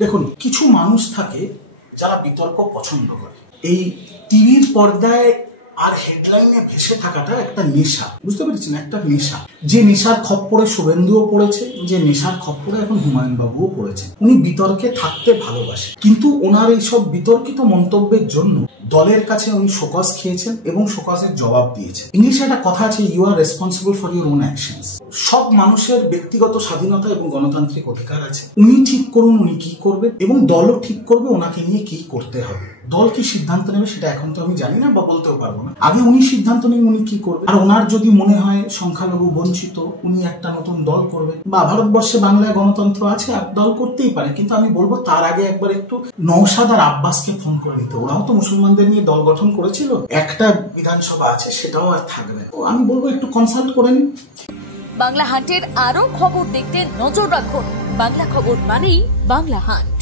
দেখুন, কিছু মানুষ থাকে যারা বিতর্ক পছন্দ করে। এই টিভির পর্দায় আর হেডলাইনে ভেসে থাকাটা একটা নেশা, বুঝতে পেরেছেন? একটা নেশা, যে নেশার খপ্পরে শুভেন্দুও পড়েছে, যে নেশার খপ্পরে এখন হুমায়ুন বাবুও পড়েছে। উনি বিতর্কে থাকতে ভালোবাসেন, কিন্তু ওনার এইসব বিতর্কিত মন্তব্যের জন্য দলের কাছে উনি শোকজ খেয়েছেন এবং শোকজের জবাব দিয়েছেন। ইংলিশে একটা কথা আছে, you are responsible for your own actions. সব মানুষের ব্যক্তিগত স্বাধীনতা এবং গণতান্ত্রিক অধিকার আছে। উনি ঠিক করুন উনি কি করবেন, এবং দলও ঠিক করবে ওনাকে নিয়ে কি করতে হবে। দল কি সিদ্ধান্ত নেবে সেটা এখন তো আমি জানি না বা বলতেও পারবো না। আগে উনি সিদ্ধান্ত নিন উনি কি করবেন। আর ওনার যদি মনে হয় সংখ্যালঘু বঞ্চিত, উনি একটা নতুন দল করবেন, বা ভারতবর্ষে বাংলায় গণতন্ত্র আছে, দল করতেই পারে। কিন্তু আমি বলবো তার আগে একবার একটু নওশাদ আর আব্বাসকে ফোন করে নিতে। ওরাও তো মুসলমানদের নিয়ে দল গঠন করেছিল, একটা বিধানসভা আছে, সেটাও আর থাকবে। তো আমি বলবো একটু কনসাল্ট করে নিন। বাংলা হান্টের আরো খবর দেখতে নজর রাখুন। বাংলা খবর মানেই বাংলা হান্ট।